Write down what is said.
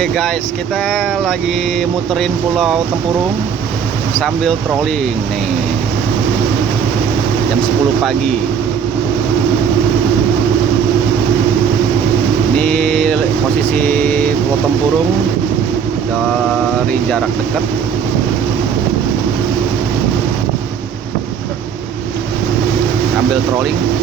Oke guys, kita lagi muterin Pulau Tempurung sambil trolling nih. Jam 10 pagi. Ini posisi Pulau Tempurung dari jarak dekat. Sambil trolling.